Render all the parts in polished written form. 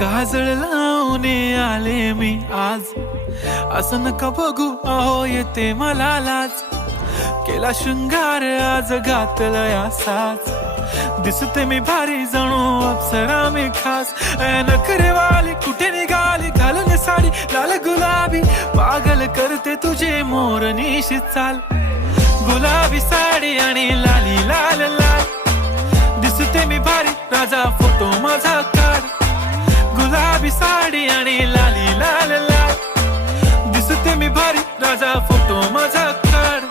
काजळ लावून आले मी आज, असं नका बघू अहो येते मला लाज. केला शृंगार आज घातला साज, दिसते मी भारी जणू अप्सरा मी खास. नखरेवाली कुठे निघाली घालून साडी लाल गुलाबी, पागल करते तुझे मोरनीशी चाल. गुलाबी साडी आणि लाली लाल लाल, दिसते मी भारी राजा फोटो माझा काढ. गुलाबी साडी आणि लाली लाल लाल, दिसते मी भारी राजा फोटो माझा काढ.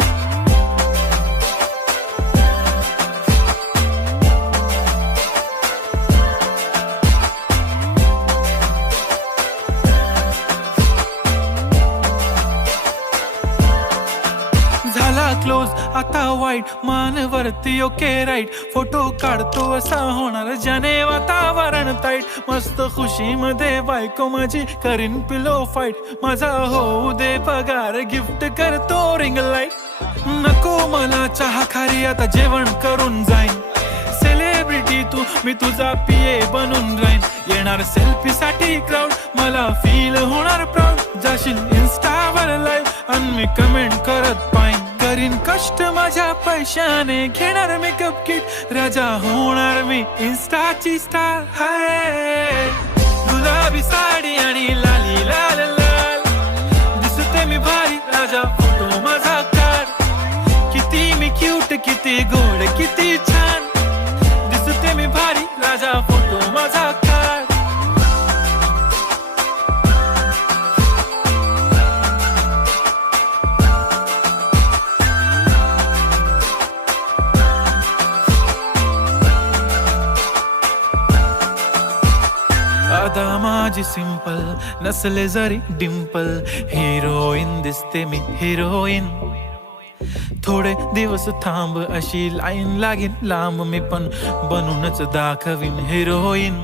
झाला क्लोज आता वाईट, मान वरती ओके राईट. फोटो काढतो असा होणार ज्याने वातावरण ताईट. मस्त खुशी मध्ये बायको माझी करीन पिलो फाईट. माझा होऊ दे पगार गिफ्ट करतो रिंग लाईट. नको मला चहा खारी आता जेवण करून जाईन. सेलिब्रिटी तू मी तुझा पिये बनून राहीन. येणार सेल्फी साठी क्राऊड मला फील होणार प्राऊड. जाशील इन्स्टावर लाईव्ह आणि मी कमेंट करत पाईन. करीन कष्ट माझ्या पैशाने घेणार मेकअप किट. राजा होणार मी इन्स्टाची स्टार. हाय गुलाबी साडी आणि लाली लाल लाल, दिसते मी भारी राजा फोटो माझा काढ. किती मी क्यूट किती गोड किती छान, दिसते मी भारी राजा फोटो माझा काढ. अदा माझी सिंपल नसले जरी डिंपल, हिरोईन दिसते मी हिरोईन. थोडे दिवस थांब अशी लाईन लागेल लांब, मी पण बनूनच दाखवीन हिरोईन.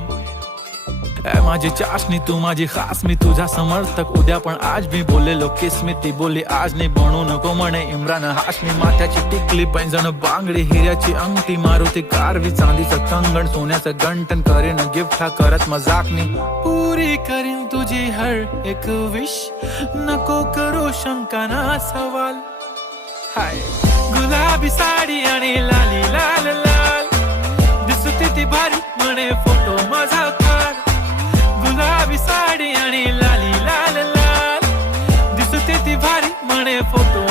माझी चाशनी तू माझी खास, मी तुझा समर्थक उद्या पण आज. मी बोललेलो किस मी ती बोलली आज नाही. बनू नको म्हणे इम्रान हाशमी. माथ्याची टिकली पैंजण बांगडी हिऱ्याची अंगठी, मारुती कारवी चांदीचं कंगण सोन्याचं गंटन. करेन गिफ्ट हा करत मजाकनी. पुरी करीन तुझी हर एक विश, नको करू शंका ना सवाल. हाय गुलाबी साडी आणि लाली लाल लाल, दिसते ती भारी म्हणे फोटो माझा काढ. गुलाबी साडी आणि लाली लाल लाल, दिसते ती भारी म्हणे फोटो